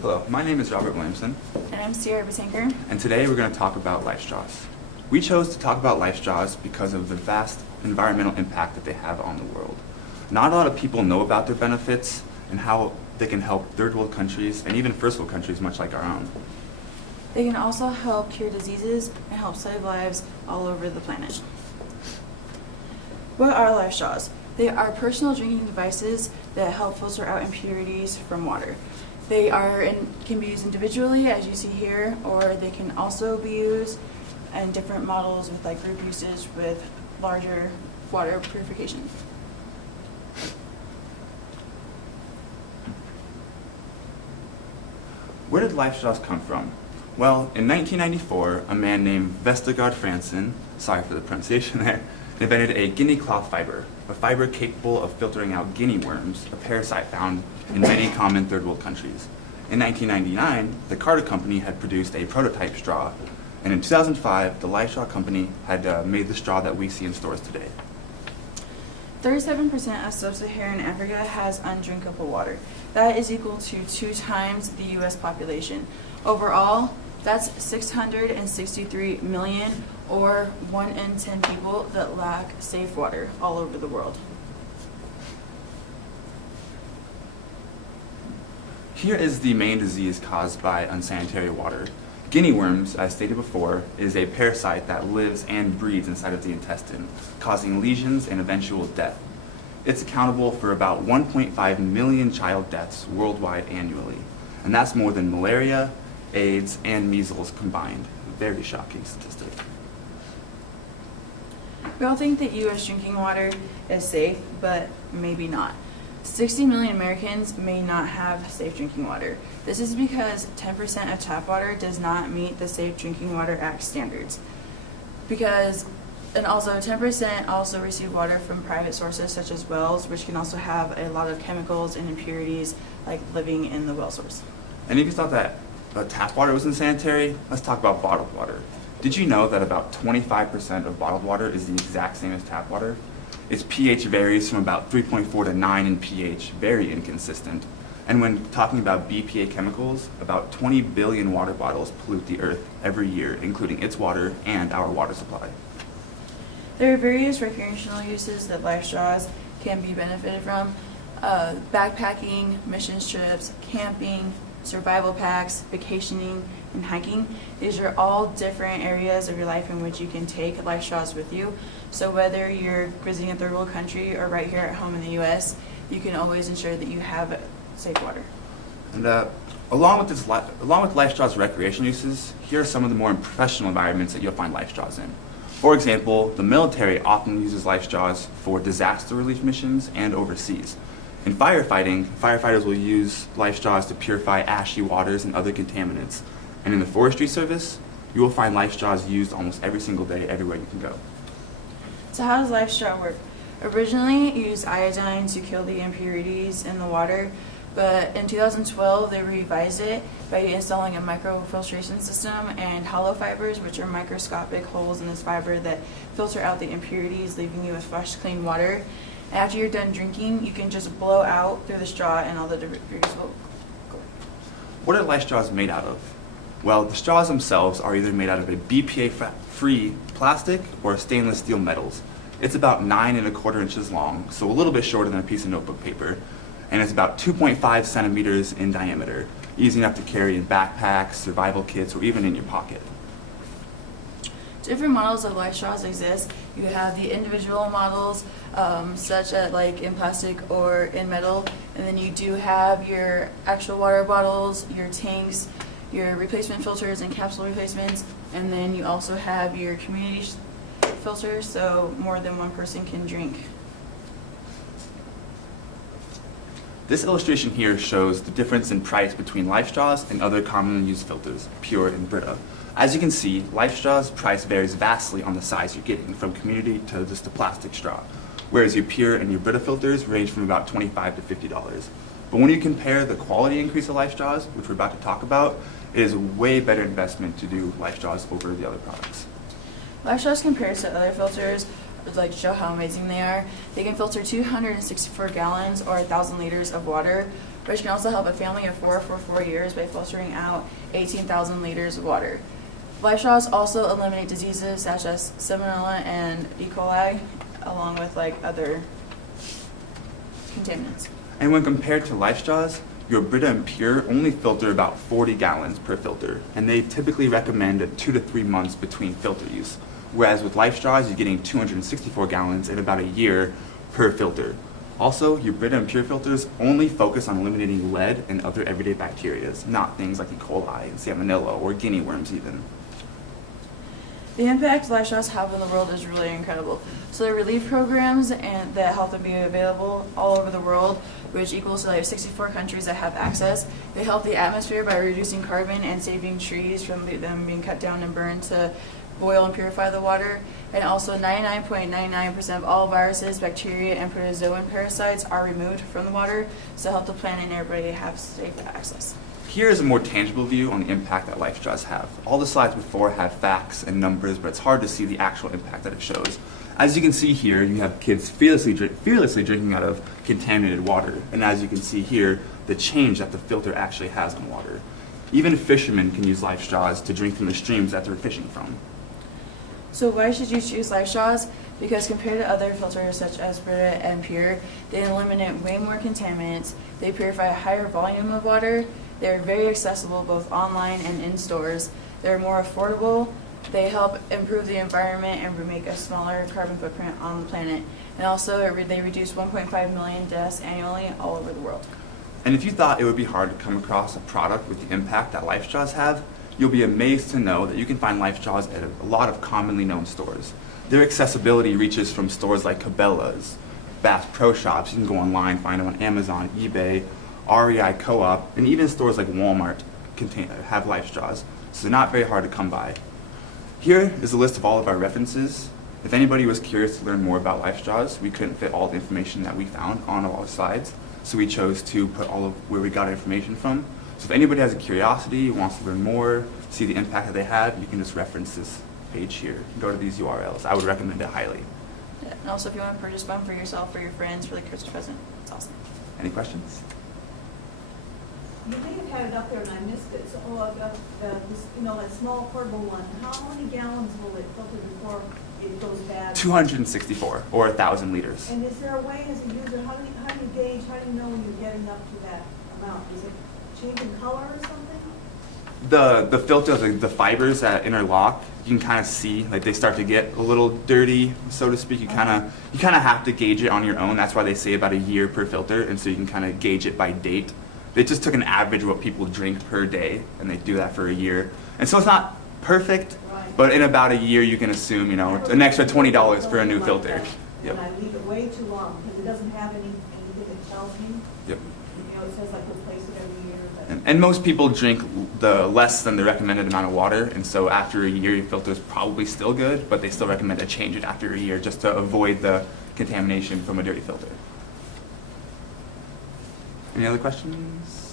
Hello, my name is Robert Williamson, And I'm Sierra Batanker. and today we're going to talk about LifeStraws. We chose to talk about LifeStraws because of the vast environmental impact that they have on the world. Not a lot of people know about their benefits and how they can help third world countries and even first world countries much like our own. They can also help cure diseases and help save lives all over the planet. What are LifeStraws? They are personal drinking devices that help filter out impurities from water. They can be used individually, as you see here, or they can also be used in different models with like group usage with larger water purification. Where did LifeStraws come from? Well, in 1994, a man named Vestergaard Franson, sorry for the pronunciation there, invented a guinea cloth fiber, a fiber capable of filtering out guinea worms, a parasite found in many common third world countries. In 1999, the Carter Company had produced a prototype straw, and in 2005, the LifeStraw Company had made the straw that we see in stores today. 37% of sub-Saharan Africa has undrinkable water. That is equal to 2 times the U.S. population. Overall, that's 663 million, or 1 in 10 people that lack safe water all over the world. Here is the main disease caused by unsanitary water. Guinea worms, as stated before, is a parasite that lives and breeds inside of the intestine, causing lesions and eventual death. It's accountable for about 1.5 million child deaths worldwide annually, and that's more than malaria, AIDS, and measles combined. Very shocking statistic. We all think that U.S. drinking water is safe, but maybe not. 60 million Americans may not have safe drinking water. This is because 10% of tap water does not meet the Safe Drinking Water Act standards. And also 10% also receive water from private sources such as wells, which can also have a lot of chemicals and impurities like living in the well source. And if you thought that tap water was unsanitary, let's talk about bottled water. Did you know that about 25% of bottled water is the exact same as tap water? Its pH varies from about 3.4 to 9 in pH, very inconsistent. And when talking about BPA chemicals, about 20 billion water bottles pollute the earth every year, including its water and our water supply. There are various recreational uses that LifeStraws can be benefited from. Backpacking, mission trips, camping, survival packs, vacationing, and hiking. These are all different areas of your life in which you can take LifeStraws with you. So whether you're visiting a third world country or right here at home in the U.S., you can always ensure that you have safe water. And along with LifeStraws recreational uses, here are some of the more professional environments that you'll find LifeStraws in. For example, the military often uses LifeStraws for disaster relief missions and overseas. In firefighting, firefighters will use LifeStraws to purify ashy waters and other contaminants. And in the forestry service, you will find LifeStraws used almost every single day, everywhere you can go. So how does LifeStraw work? Originally, it used iodine to kill the impurities in the water, but in 2012, they revised it by installing a microfiltration system and hollow fibers, which are microscopic holes in this fiber that filter out the impurities, leaving you with fresh, clean water. After you're done drinking, you can just blow out through the straw and all the impurities will go. What are LifeStraws made out of? Well, the straws themselves are either made out of a BPA-free plastic or stainless steel metals. It's about 9¼ inches long, so a little bit shorter than a piece of notebook paper, and it's about 2.5 centimeters in diameter, easy enough to carry in backpacks, survival kits, or even in your pocket. Different models of LifeStraws exist. You have the individual models, such as like in plastic or in metal, and then you do have your actual water bottles, your tanks, your replacement filters and capsule replacements, and then you also have your community filters, so more than one person can drink. This illustration here shows the difference in price between LifeStraws and other commonly used filters, Pure and Brita. As you can see, LifeStraws' price varies vastly on the size you're getting, from community to just a plastic straw, whereas your Pure and your Brita filters range from about $25 to $50. But when you compare the quality increase of LifeStraws, which we're about to talk about, it is a way better investment to do LifeStraws over the other products. LifeStraws compared to other filters like show how amazing they are. They can filter 264 gallons or 1,000 liters of water which can also help a family of 4 for 4 years by filtering out 18,000 liters of water. Life straws also eliminate diseases such as Salmonella and E. coli, along with like other contaminants. And when compared to life straws, your Brita and Pure only filter about 40 gallons per filter, and they typically recommend 2 to 3 months between filter use. Whereas with life straws, you're getting 264 gallons in about a year per filter. Also, your Brita and Pure filters only focus on eliminating lead and other everyday bacteria, not things like E. coli and Salmonella or guinea worms even. The impact life straws have in the world is really incredible. So the relief programs and that help them be available all over the world, which equals to like 64 countries that have access. They help the atmosphere by reducing carbon and saving trees from them being cut down and burned to boil and purify the water. And also 99.99% of all viruses, bacteria, and protozoan parasites are removed from the water to help the planet and everybody have safe access. Here is a more tangible view on the impact that life straws have. All the slides before have facts and numbers, but it's hard to see the actual impact that it shows. As you can see here, you have kids fearlessly drinking out of contaminated water. And as you can see here, the change that the filter actually has on water. Even fishermen can use life straws to drink from the streams that they're fishing from. So why should you choose life straws? Because compared to other filters such as Brita and Pure, they eliminate way more contaminants, they purify a higher volume of water, they're very accessible both online and in stores, they're more affordable, they help improve the environment and make a smaller carbon footprint on the planet, and also they reduce 1.5 million deaths annually all over the world. And if you thought it would be hard to come across a product with the impact that life straws have, you'll be amazed to know that you can find life straws at a lot of commonly known stores. Their accessibility reaches from stores like Cabela's, Bass Pro Shops, you can go online, find them on Amazon, eBay, REI Co-op, and even stores like Walmart have life straws, so they're not very hard to come by. Here is a list of all of our references. If anybody was curious to learn more about life straws, we couldn't fit all the information that we found on all the slides, so we chose to put all of where we got our information from. So if anybody has a curiosity, wants to learn more, see the impact that they have, you can just reference this page here. You can go to these URLs. I would recommend it highly. Yeah, and also if you want to purchase one for yourself or your friends for the Christmas present, it's awesome. Any questions? You may have had it up there and I missed it. So, this, that small portable one. How many gallons will it filter before it goes bad? 264 or 1,000 liters. And is there a way as a user, how do you gauge, how do you know when you're getting up to that amount? Is it changing color or something? The filter, the fibers that interlock, you can kind of see, like they start to get a little dirty, so to speak. You kind of have to gauge it on your own. That's why they say about a year per filter, and so you can kind of gauge it by date. They just took an average of what people drink per day, and they do that for a year. And so it's not perfect, but in about a year you can assume, an extra $20 for a new filter. Yep. And I leave it way too long because it doesn't have anything that tells me. Yep. It says like replace it every year. But And most people drink the less than the recommended amount of water, and so after a year your filter is probably still good, but they still recommend to change it after a year just to avoid the contamination from a dirty filter. Any other questions?